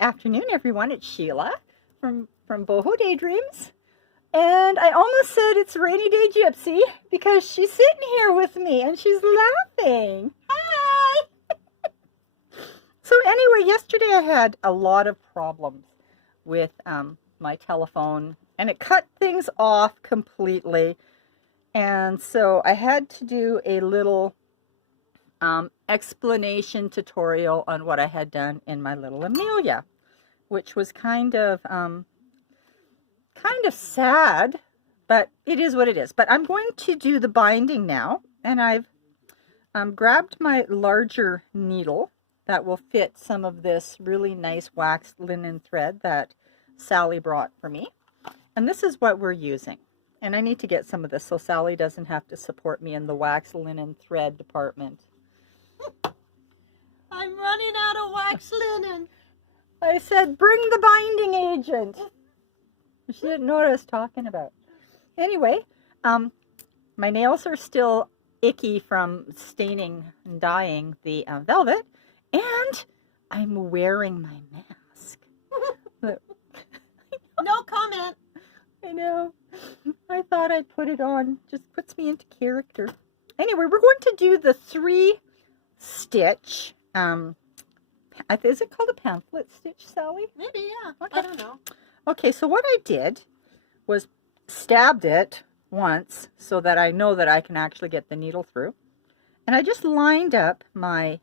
afternoon, everyone. It's Sheila from Boho Daydreams. And I almost said it's Rainy Day Gypsy because she's sitting here with me and she's laughing. Hi! So anyway, yesterday I had a lot of problems with my telephone and it cut things off completely. And so I had to do a little explanation tutorial on what I had done in my little Amelia, which was kind of sad, but it is what it is. But I'm going to do the binding now, and I've grabbed my larger needle that will fit some of this really nice waxed linen thread that Sally brought for me, and this is what we're using. And I need to get some of this so Sally doesn't have to support me in the wax linen thread department. I'm running out of wax linen. I said, bring the binding agent. She didn't know what I was talking about. Anyway, my nails are still icky from staining and dyeing the velvet, and I'm wearing my mask. No comment. I know. I thought I'd put it on. Just puts me into character. Anyway, we're going to do the 3-stitch. Is it called a pamphlet stitch, Sally? Maybe, yeah. Okay. I don't know. Okay, so what I did was stabbed it once so that I know that I can actually get the needle through. And I just lined up my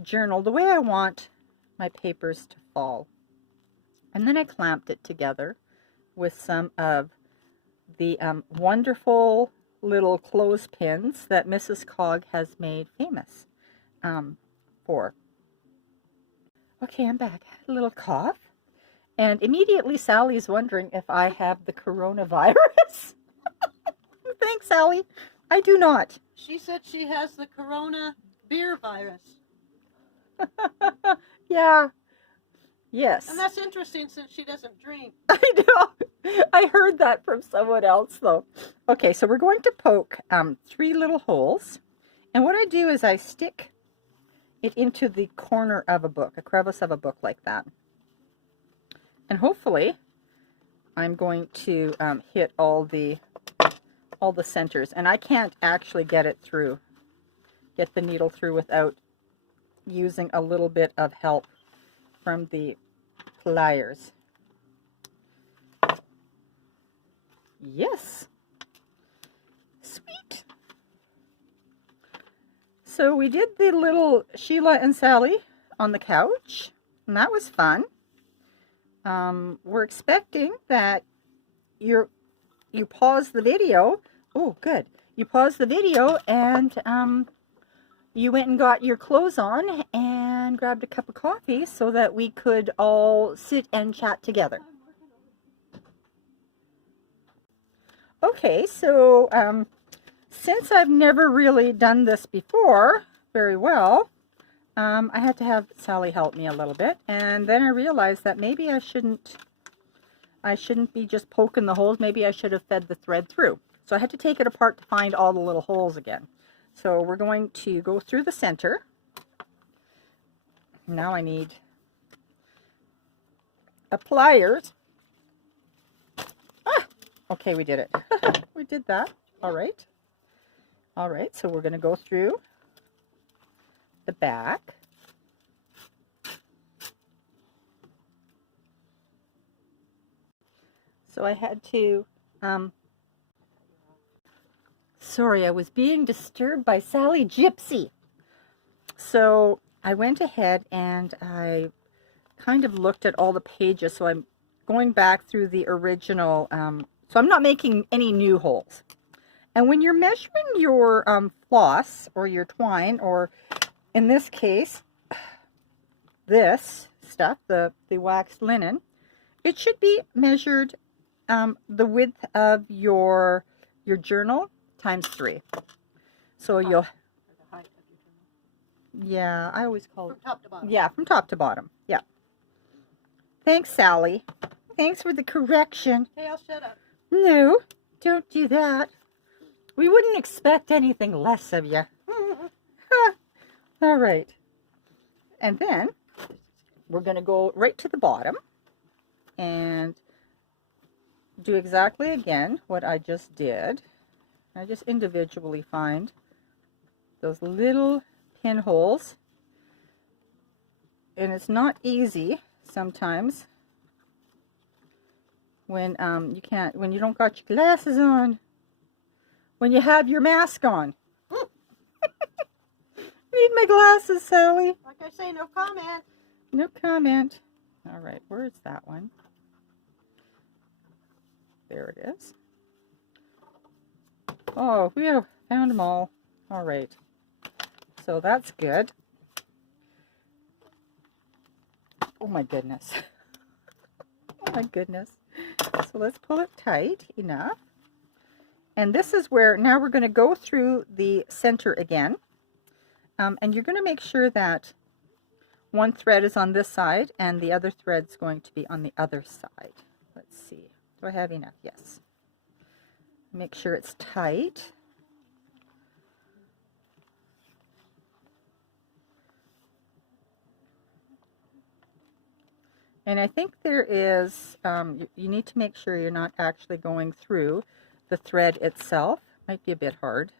journal the way I want my papers to fall. And then I clamped it together with some of the wonderful little clothespins that Mrs. Cog has made famous for. Okay, I'm back. I had a little cough. And immediately Sally's wondering if I have the coronavirus. Thanks, Sally. I do not. She said she has the corona beer virus. Yeah. Yes. And that's interesting since she doesn't drink. I know. I heard that from someone else, though. Okay, so we're going to poke 3 little holes. And what I do is I stick it into the corner of a book, a crevice of a book like that. And hopefully, I'm going to hit all the centers. And I can't actually get the needle through without using a little bit of help from the pliers. Yes. Sweet. So we did the little Sheila and Sally on the couch, and that was fun. We're expecting that you pause the video. Oh, good. You pause the video and you went and got your clothes on and grabbed a cup of coffee so that we could all sit and chat together. Okay, so since I've never really done this before very well, I had to have Sally help me a little bit, and then I realized that maybe I shouldn't be just poking the holes. Maybe I should have fed the thread through. So I had to take it apart to find all the little holes again. So we're going to go through the center. Now I need a pliers. Ah, okay, we did it. We did that. All right. All right, so we're going to go through the back. So I had to, sorry, I was being disturbed by Sally Gypsy. So I went ahead and I kind of looked at all the pages. So I'm going back through the original, so I'm not making any new holes. And when you're measuring your floss or your twine, or in this case, this stuff, the waxed linen, it should be measured the width of your journal times 3. So you'll, yeah, I always call it, from top to bottom. Yeah, from top to bottom. Yeah. Thanks, Sally. Thanks for the correction. Hey, I'll shut up. No, don't do that. We wouldn't expect anything less of you. All right. And then we're going to go right to the bottom and do exactly again what I just did. I just individually find those little pinholes, and it's not easy sometimes when when you don't got your glasses on, when you have your mask on. Need my glasses, Sally. Like I say, no comment. No comment. All right, where is that one? There it is. Oh, we have found them all. All right. So that's good. Oh my goodness. Oh my goodness. So let's pull it tight enough. And this is where, now we're going to go through the center again. And you're going to make sure that one thread is on this side and the other thread's going to be on the other side. Let's see. Do I have enough? Yes. Make sure it's tight. And I think there is, you need to make sure you're not actually going through the thread itself. Might be a bit hard.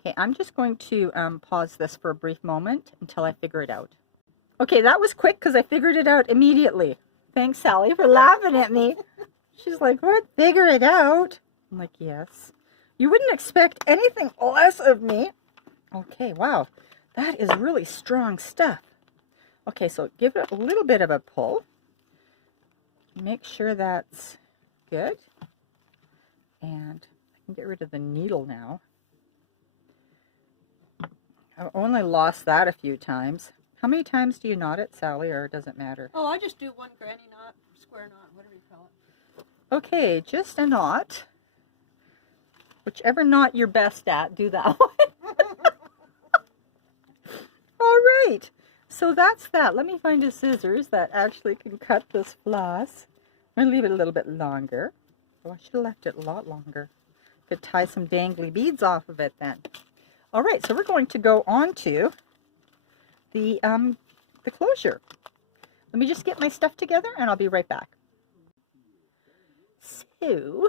Okay, I'm just going to pause this for a brief moment until I figure it out. Okay, that was quick because I figured it out immediately. Thanks, Sally, for laughing at me. She's like, what? Figure it out? I'm like, yes. You wouldn't expect anything less of me. Okay, wow. That is really strong stuff. Okay, so give it a little bit of a pull. Make sure that's good. And I can get rid of the needle now. I've only lost that a few times. How many times do you knot it, Sally, or does it matter? Oh, I just do one granny knot, square knot, whatever you call it. Okay, just a knot. Whichever knot you're best at, do that one. All right, so that's that. Let me find a scissors that actually can cut this floss. I'm going to leave it a little bit longer. Oh, I should have left it a lot longer. Could tie some dangly beads off of it then. All right, so we're going to go on to the closure. Let me just get my stuff together and I'll be right back. So,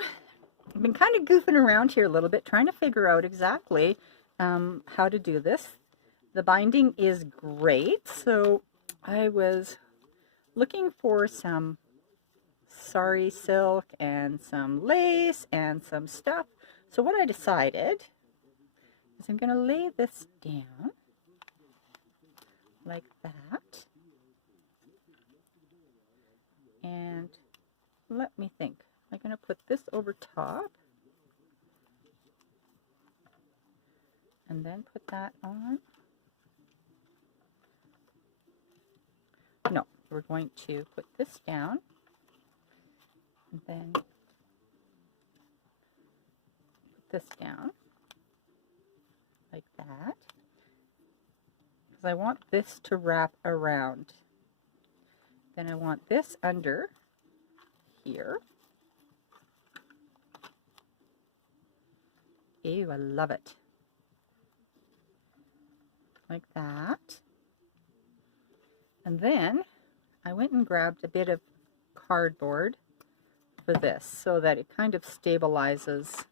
I've been kind of goofing around here a little bit, trying to figure out exactly how to do this. The binding is great, so I was looking for some sari silk and some lace and some stuff. So what I decided is I'm going to lay this down like that. And let me think. I'm going to put this over top. And then put that on. No, we're going to put this down. And then put this down. Like that. Because I want this to wrap around. Then I want this under here. Ew, I love it. Like that. And then I went and grabbed a bit of cardboard for this so that it kind of stabilizes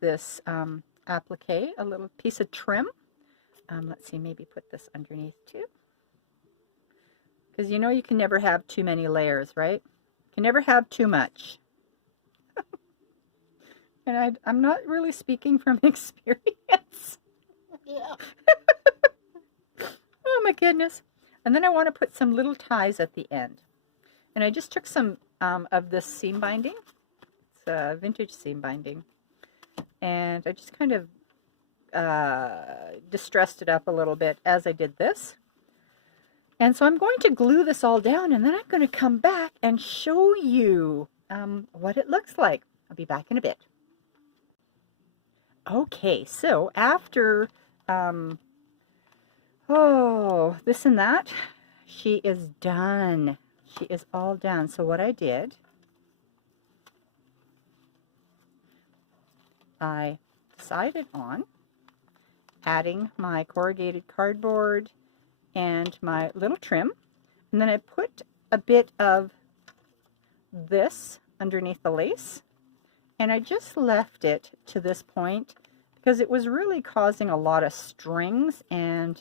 this applique, a little piece of trim. Let's see, maybe put this underneath too. Because you know you can never have too many layers, right? You can never have too much. And I'm not really speaking from experience. Yeah. Oh my goodness. And then I want to put some little ties at the end. And I just took some of this seam binding. It's a vintage seam binding. And I just kind of distressed it up a little bit as I did this. And so I'm going to glue this all down, and then I'm going to come back and show you what it looks like. I'll be back in a bit. Okay, so after this and that, she is done. She is all done. So what I did, I decided on adding my corrugated cardboard and my little trim. And then I put a bit of this underneath the lace. And I just left it to this point because it was really causing a lot of strings. And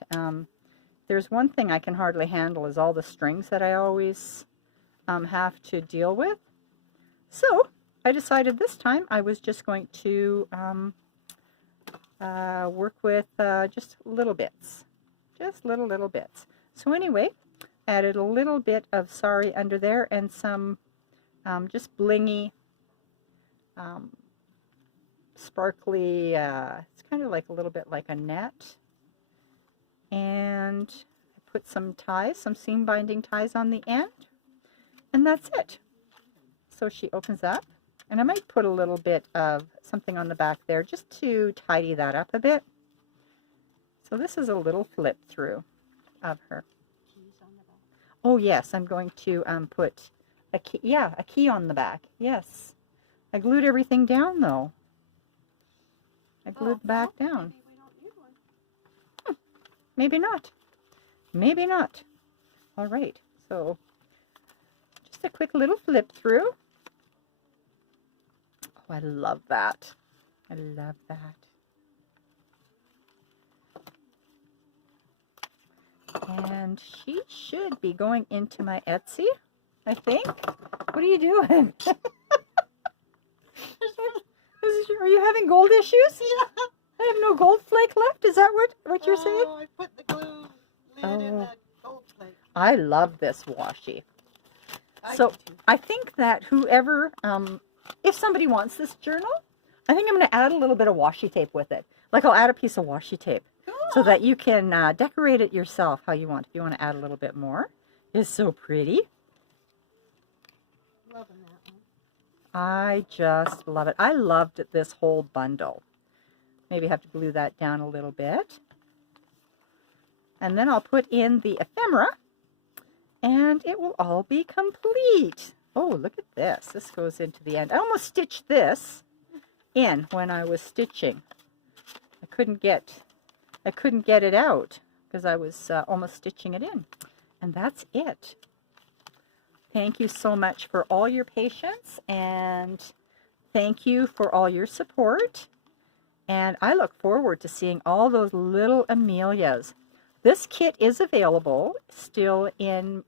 there's one thing I can hardly handle is all the strings that I always have to deal with. So I decided this time I was just going to work with just little bits. Just little bits. So anyway, added a little bit of sari under there and some just blingy, sparkly, it's kind of like a little bit like a net. And I put some ties, some seam binding ties on the end. And that's it. So she opens up. And I might put a little bit of something on the back there just to tidy that up a bit. So this is a little flip through of her. Oh yes, I'm going to put a key, a key on the back. Yes. I glued everything down though. I glued the back down. Maybe not. Maybe not. All right. So just a quick little flip through. Oh, I love that. I love that. And she should be going into my Etsy, I think. What are you doing? Are you having gold issues? Yeah. I have no gold flake left. Is that what you're saying? Oh, I put the glue lid in the gold flake. I love this washi. So I think that whoever, if somebody wants this journal, I think I'm going to add a little bit of washi tape with it. Like I'll add a piece of washi tape. Cool. So that you can decorate it yourself how you want. If you want to add a little bit more. It's so pretty. Loving that one. I just love it. I loved this whole bundle. Maybe have to glue that down a little bit. And then I'll put in the ephemera. And it will all be complete. Oh, look at this. This goes into the end. I almost stitched this in when I was stitching. I couldn't get it out because I was almost stitching it in. And that's it. Thank you so much for all your patience, and thank you for all your support. And I look forward to seeing all those little Amelias. This kit is available still in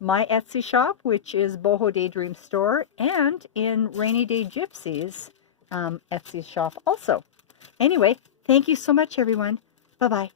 my Etsy shop, which is BohodaydreamsStore, and in Rainy Day Gypsy's Etsy shop also. Anyway, thank you so much, everyone. Bye-bye.